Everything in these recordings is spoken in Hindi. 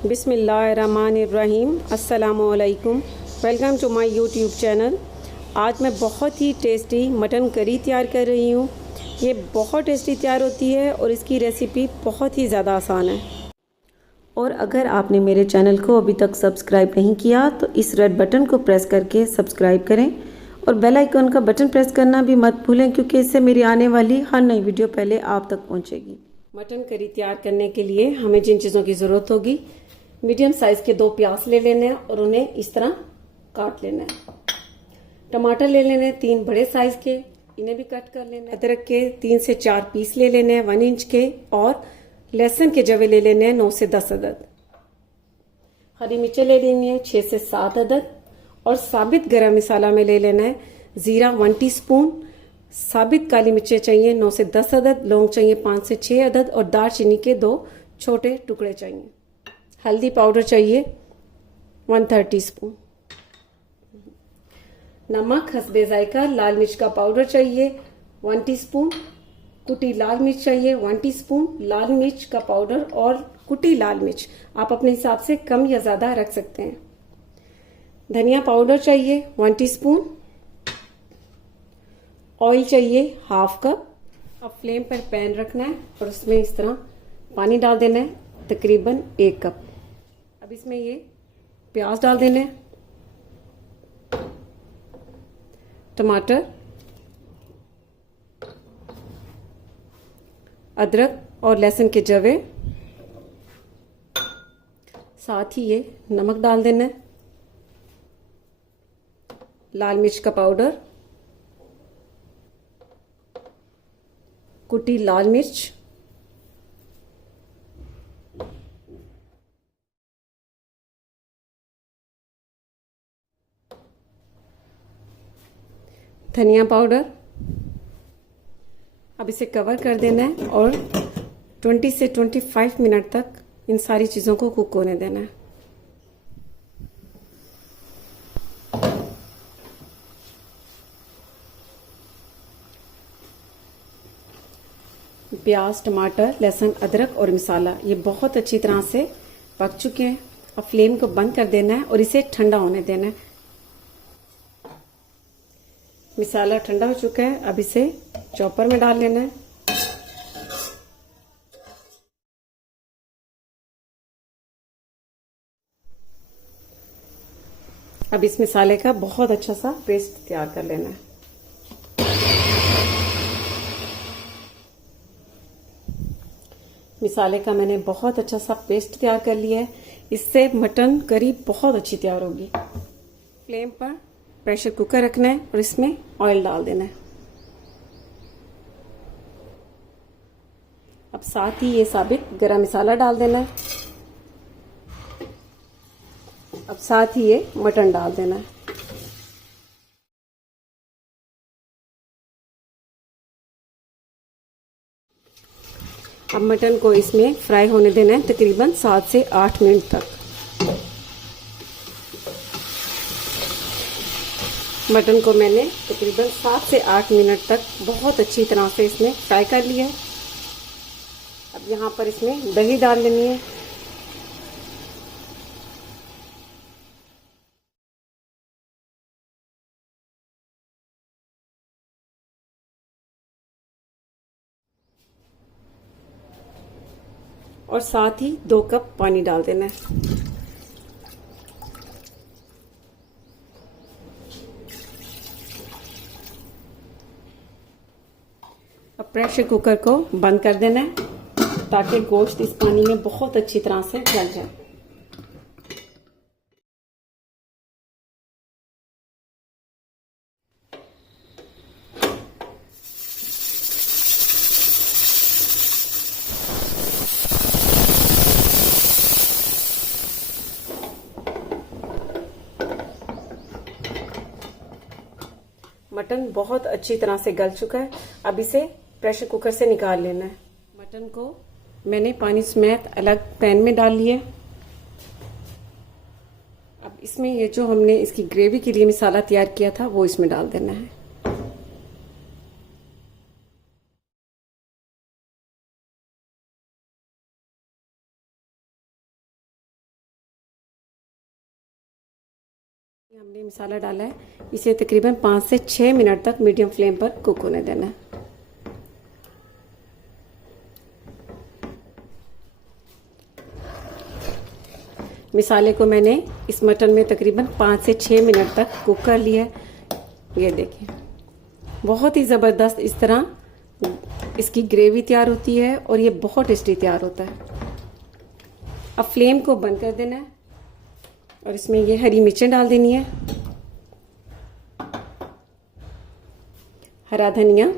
बिस्मिल्लाहिर्रहमानिर्रहीम। अस्सलामुअलैकुम। Welcome to my YouTube channel. आज मैं बहुत ही टेस्टी मटन करी तैयार कर रही हूँ। ये बहुत टेस्टी तैयार होती है और इसकी रेसिपी बहुत ही ज़्यादा आसान है। और अगर आपने मेरे चैनल को अभी तक सब्सक्राइब नहीं किया तो इस रेड बटन को प्रेस करके सब्सक्राइब करें और बेल आइकन का बटन प्रेस करना भी मत भूलें, क्योंकि इससे मेरी आने वाली हर नई वीडियो पहले आप तक पहुँचेगी। मटन करी तैयार करने के लिए हमें जिन चीज़ों की ज़रूरत होगी, मीडियम साइज़ के 2 प्याज ले लेने हैं और उन्हें इस तरह काट लेना है। टमाटर ले लेने हैं 3 बड़े साइज़ के, इन्हें भी कट कर लेना है। अदरक के 3 से 4 पीस ले लेने हैं 1 इंच के, और लहसुन के जवे ले लेने हैं 9 से 10 अदद। हरी मिर्चें ले लेनी है 6 से 7 अदद, और साबित गरम मसाला में ले लेना है ज़ीरा 1 टीस्पून, साबित काली मिर्चें चाहिए 9 से 10 अदद, लौंग चाहिए 5 से 6 अदद, और दालचीनी के 2 छोटे टुकड़े चाहिए। हल्दी पाउडर चाहिए 1/3 टीस्पून, नमक हस्बे जायका, लाल मिर्च का पाउडर चाहिए 1 टीस्पून, कुटी लाल मिर्च चाहिए 1 टीस्पून, लाल मिर्च का पाउडर और कुटी लाल मिर्च आप अपने हिसाब से कम या ज्यादा रख सकते हैं। धनिया पाउडर चाहिए 1 टीस्पून, ऑयल चाहिए 1/2 कप। अब फ्लेम पर पैन रखना है और उसमें इस तरह पानी डाल देना है तकरीबन 1 कप। अब इसमें ये प्याज डाल देने हैं, टमाटर, अदरक और लहसुन के जवे, साथ ही ये नमक डाल देना है, लाल मिर्च का पाउडर, कुटी लाल मिर्च, धनिया पाउडर। अब इसे कवर कर देना है और 20 से 25 मिनट तक इन सारी चीज़ों को कुक होने देना है। प्याज, टमाटर, लहसुन, अदरक और मसाला ये बहुत अच्छी तरह से पक चुके हैं। अब फ्लेम को बंद कर देना है और इसे ठंडा होने देना है। मसाला ठंडा हो चुका है, अब इसे चॉपर में डाल लेना है। अब इस मसाले का बहुत अच्छा सा पेस्ट तैयार कर लेना है। मसाले का मैंने बहुत अच्छा सा पेस्ट तैयार कर लिया है। इससे मटन करी बहुत अच्छी तैयार होगी। फ्लेम पर प्रेशर कुकर रखना है और इसमें ऑयल डाल देना है। अब साथ ही ये साबित गरम मसाला डाल देना है। अब साथ ही ये मटन डाल देना है। अब मटन को इसमें फ्राई होने देना है तकरीबन 7 से 8 मिनट तक। मटन को मैंने तकरीबन 7 से 8 मिनट तक बहुत अच्छी तरह से इसमें फ्राई कर लिया है। अब यहाँ पर इसमें दही डाल लेनी है। और साथ ही 2 कप पानी डाल देना है। अब प्रेशर कुकर को बंद कर देना है ताकि गोश्त इस पानी में बहुत अच्छी तरह से गल जाए। मटन बहुत अच्छी तरह से गल चुका है। अब इसे प्रेशर कुकर से निकाल लेना है। मटन को मैंने पानी समेत अलग पैन में डाल लिया। अब इसमें ये जो हमने इसकी ग्रेवी के लिए मसाला तैयार किया था वो इसमें डाल देना है। हमने मसाला डाला है, इसे तकरीबन 5 से 6 मिनट तक मीडियम फ्लेम पर कुक होने देना है। मसाले को मैंने इस मटन में तकरीबन 5 से 6 मिनट तक कुक कर लिया है। ये देखिए बहुत ही ज़बरदस्त इस तरह इसकी ग्रेवी तैयार होती है और ये बहुत टेस्टी तैयार होता है। अब फ्लेम को बंद कर देना है और इसमें ये हरी मिर्चें डाल देनी है, हरा धनिया,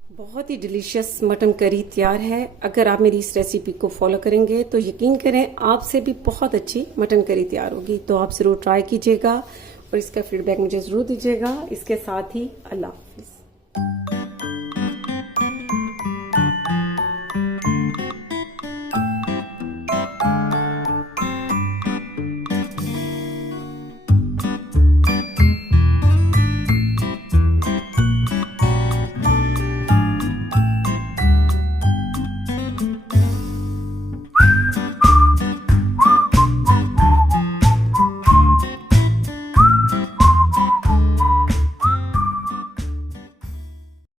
बहुत ही डिलीशियस मटन करी तैयार है। अगर आप मेरी इस रेसिपी को फॉलो करेंगे तो यकीन करें आपसे भी बहुत अच्छी मटन करी तैयार होगी। तो आप ज़रूर ट्राई कीजिएगा और इसका फीडबैक मुझे ज़रूर दीजिएगा। इसके साथ ही अल्लाह हाफिज़।